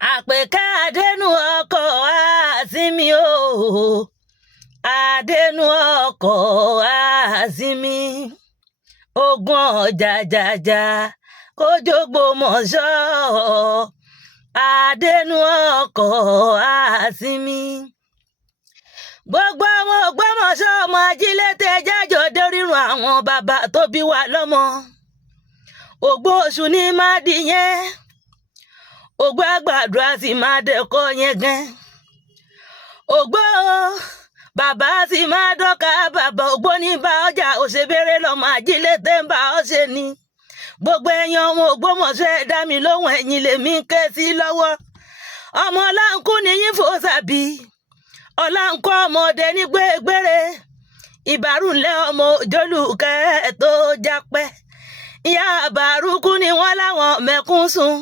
àpèká àdénú ọkọ̀ àsìmí o àdénú ọkọ̀ àsìmí ogun ọ̀jàjàjà kójógbòmọ̀ṣọ́ àdénú ọkọ̀ àsìmí. Gbogbo ọmọ Ògbómọ̀ṣọ́ ọmọ ajílété jájọ dórírun àwọn bàbá tó bí wa lọ́mọ. Ògbó oṣù ní má dìyẹn, ògbó àgbàdo a sì máa dẹ̀kọ́ yẹn gan. Ògbó bàbá sì máa dọ́ka bàbá ògbó ní bá ọjà òṣèbérè lọ́mọ ajílété ń bá ọ ṣe ni. Gbogbo ẹ̀yin ọmọ Ògbómọ̀ṣọ́ ẹ dá mi lóhùn, ẹ̀yin lèmi ń ké sí lọ́wọ́. Ọmọ Ọlánkú ni yín fò sàbí, Ọlánkú ọmọdé ní gbégbére, ìbárùnlé ọmọ òjòlùkẹ́ tó jápẹ́. Ìyá Bàrúkú ni wọ́n láwọn mẹ́kún sùn,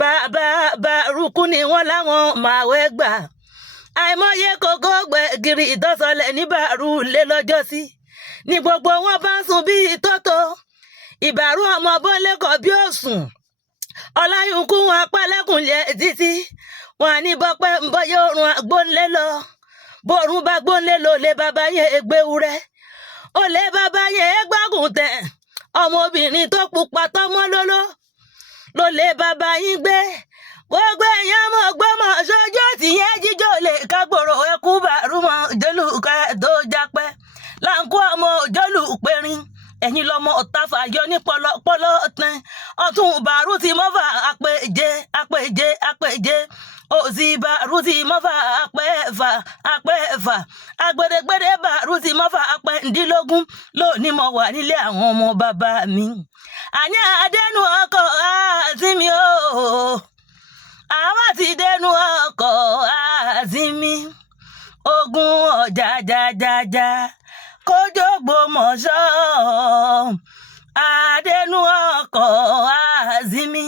bàbá Bàrúkú ni wọ́n láwọn màwẹ́ gbà. Àìmọye kókó gbẹ̀gìrì ìtọ́sọlẹ̀ ní Bàrúlé lọ́jọ́sí ni gbogbo wọn bá ń sùn bíi tótó. Ìbàrú ọmọ bọ́lẹ́kọ̀ bí òsùn, Ọláyùnkú wọn apálẹ́kùnlé títí wọn ní bọ́pẹ́ ń bọ́yé òrùn àgbónlé lọ. Bórun bá gbónlé lọ lé bàbá yẹn gbéwúrẹ́, ó lé bàbá yẹn gbágùn tẹ̀. Ọmọbìnrin tó pupa tọmọ lóló ló lé bàbá yín gbé. Gbogbo èèyàn ọmọ Ògbómọ̀ṣọ́ ọjọ́ tìyẹn jíjó lè kágbòrò ẹkú bàrúmọ̀ òjòlùkẹ́ tó jápẹ́. Láǹkú ọmọ òjòlùpẹ̀rin, ẹ̀yin lọmọ ọ̀tàfà yọ ní pọlọpọlọ tán. Ọ̀tún Bàrú ti mọ́fà àpèjé òsì Bàrú ti mọ́fà àpẹ́fà agbẹ̀dẹ̀gbẹ̀dẹ̀ Bàrú ti mọ́fà àpẹ́ndínlógún. Lónìí mo wà nílé àwọn ọmọ bàbá mi. Àní àdénú ọkọ̀ àsìmí o, àwọn ti dénú ọkọ̀ àsìmí. Ogun ọ̀jàjàjàjà kójógbòmọ̀ṣọ́ àdénú ọkọ̀ àsìmí.